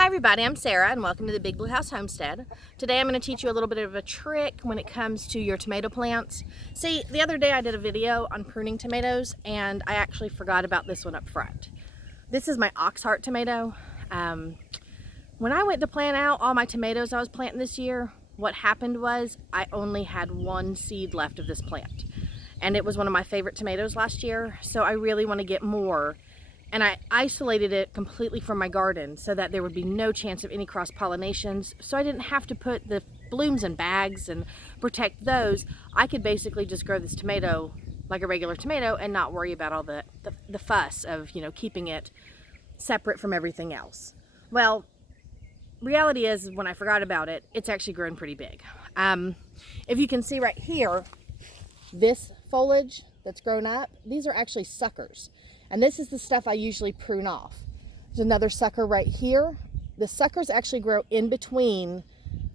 Hi everybody, I'm Sarah and welcome to the Big Blue House Homestead. Today I'm going to teach you a little bit of a trick when it comes to your tomato plants. See, the other day I did a video on pruning tomatoes and I actually forgot about this one up front. This is my ox heart tomato. When I went to plant out all my tomatoes I was planting this year, what happened was I only had one seed left of this plant. And it was one of my favorite tomatoes last year, so I really want to get more. And I isolated it completely from my garden so that there would be no chance of any cross-pollinations, so I didn't have to put the blooms in bags and protect those. I could basically just grow this tomato like a regular tomato and not worry about all the fuss of, you know, keeping it separate from everything else. Well, reality is when I forgot about it, it's actually grown pretty big. If you can see right here, this foliage that's grown up, these are actually suckers. And this is the stuff I usually prune off. There's another sucker right here. The suckers actually grow in between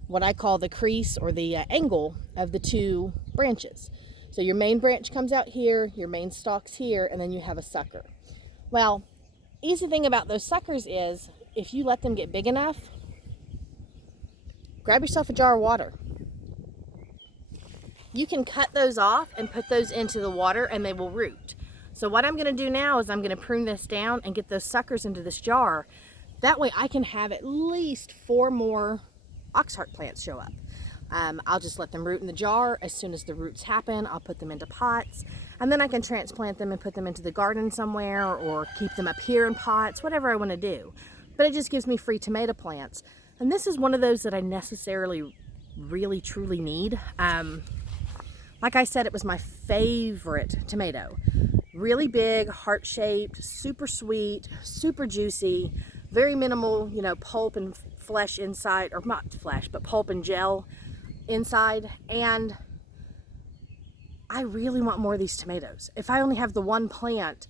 what I call the crease or the angle of the two branches. So your main branch comes out here, your main stalk's here, and then you have a sucker. Well, easy thing about those suckers is if you let them get big enough, grab yourself a jar of water. You can cut those off and put those into the water and they will root. So what I'm going to do now is I'm going to prune this down and get those suckers into this jar. That way I can have at least 4 more oxheart plants show up. I'll just let them root in the jar. As soon as the roots happen, I'll put them into pots, and then I can transplant them and put them into the garden somewhere or keep them up here in pots, whatever I want to do. But it just gives me free tomato plants. And this is one of those that I necessarily really truly need. Like I said, it was my favorite tomato. Really big, heart-shaped, super sweet, super juicy, very minimal, you know, pulp and flesh inside, or not flesh, but pulp and gel inside. And I really want more of these tomatoes. If I only have the one plant,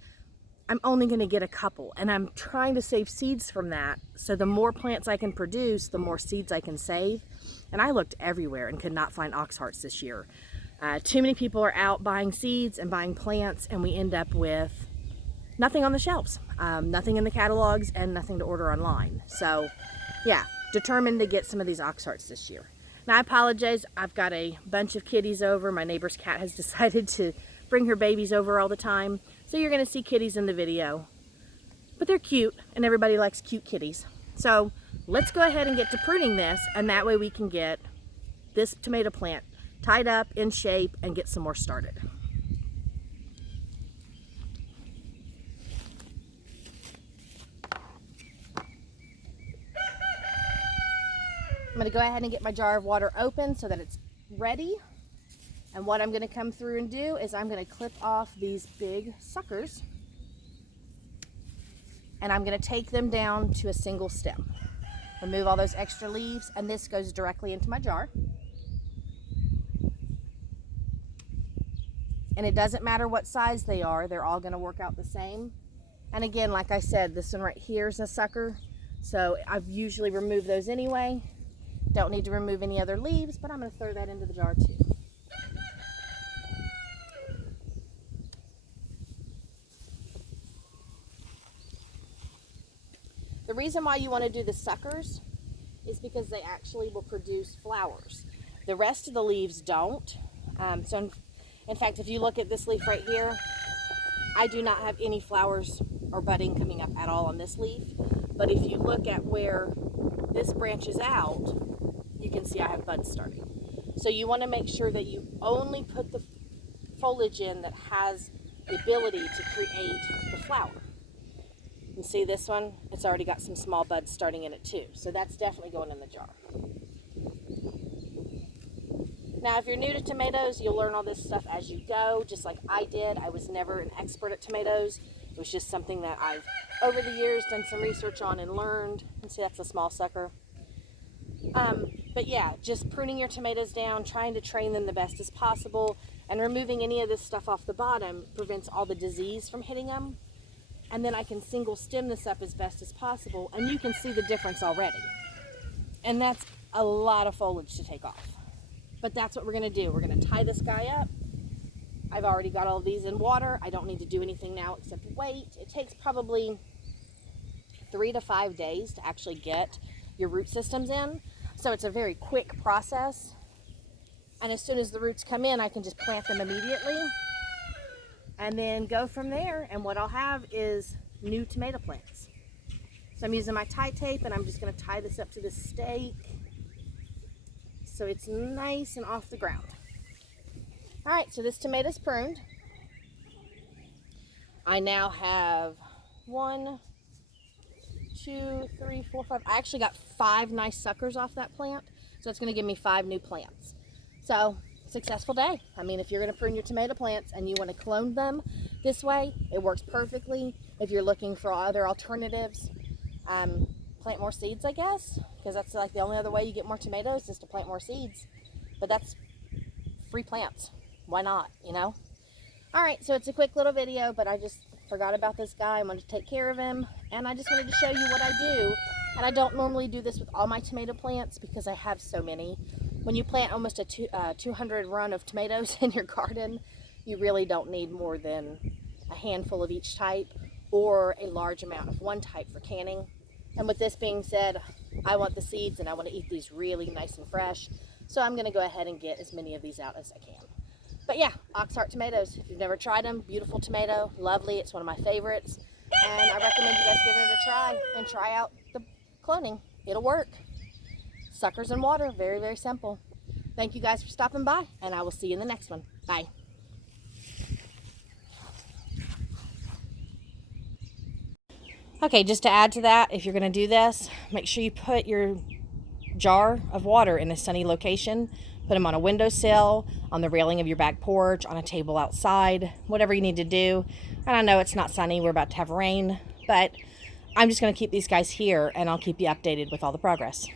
I'm only going to get a couple, and I'm trying to save seeds from that. So the more plants I can produce, the more seeds I can save. And I looked everywhere and could not find ox hearts this year. Too many people are out buying seeds and buying plants, and we end up with nothing on the shelves, nothing in the catalogs, and nothing to order online. So yeah, determined to get some of these ox hearts this year. Now I apologize, I've got a bunch of kitties over. My neighbor's cat has decided to bring her babies over all the time, so you're going to see kitties in the video. But they're cute, and everybody likes cute kitties. So let's go ahead and get to pruning this, and that way we can get this tomato plant tied up in shape and get some more started. I'm going to go ahead and get my jar of water open so that it's ready. And what I'm going to come through and do is I'm going to clip off these big suckers, and I'm going to take them down to a single stem. Remove all those extra leaves, and this goes directly into my jar. And it doesn't matter what size they are, they're all going to work out the same. And again, like I said, this one right here is a sucker, so I've usually removed those anyway. Don't need to remove any other leaves, but I'm going to throw that into the jar too. The reason why you want to do the suckers is because they actually will produce flowers. The rest of the leaves don't. In fact, if you look at this leaf right here, I do not have any flowers or budding coming up at all on this leaf. But if you look at where this branches out, you can see I have buds starting. So you want to make sure that you only put the foliage in that has the ability to create the flower. You see this one? It's already got some small buds starting in it too. So that's definitely going in the jar. Now, if you're new to tomatoes, you'll learn all this stuff as you go, just like I did. I was never an expert at tomatoes. It was just something that I've, over the years, done some research on and learned. And see, that's a small sucker. But yeah, just pruning your tomatoes down, trying to train them the best as possible, and removing any of this stuff off the bottom prevents all the disease from hitting them. And then I can single stem this up as best as possible, and you can see the difference already. And that's a lot of foliage to take off. But that's what we're going to do. We're going to tie this guy up. I've already got all of these in water. I don't need to do anything now except wait. It takes probably 3 to 5 days to actually get your root systems in. So it's a very quick process. And as soon as the roots come in, I can just plant them immediately and then go from there. And what I'll have is new tomato plants. So I'm using my tie tape, and I'm just going to tie this up to this stake so it's nice and off the ground. All right, so this tomato's pruned. I now have 1, 2, 3, 4, 5. I actually got 5 nice suckers off that plant, so it's going to give me 5 new plants. So, successful day. I mean, if you're going to prune your tomato plants and you want to clone them this way, it works perfectly. If you're looking for other alternatives, plant more seeds, I guess, because that's like the only other way you get more tomatoes is to plant more seeds. But that's free plants. Why not, you know? All right, so it's a quick little video, but I just forgot about this guy. I wanted to take care of him, and I just wanted to show you what I do. And I don't normally do this with all my tomato plants because I have so many. When you plant almost a 200 run of tomatoes in your garden, you really don't need more than a handful of each type or a large amount of one type for canning. And with this being said, I want the seeds and I want to eat these really nice and fresh. So I'm going to go ahead and get as many of these out as I can. But yeah, Oxheart tomatoes. If you've never tried them, beautiful tomato, lovely. It's one of my favorites. And I recommend you guys giving it a try and try out the cloning. It'll work. Suckers and water, very, very simple. Thank you guys for stopping by, and I will see you in the next one. Bye. Okay, just to add to that, if you're going to do this, make sure you put your jar of water in a sunny location. Put them on a windowsill, on the railing of your back porch, on a table outside, whatever you need to do. And I know it's not sunny, we're about to have rain, but I'm just going to keep these guys here, and I'll keep you updated with all the progress.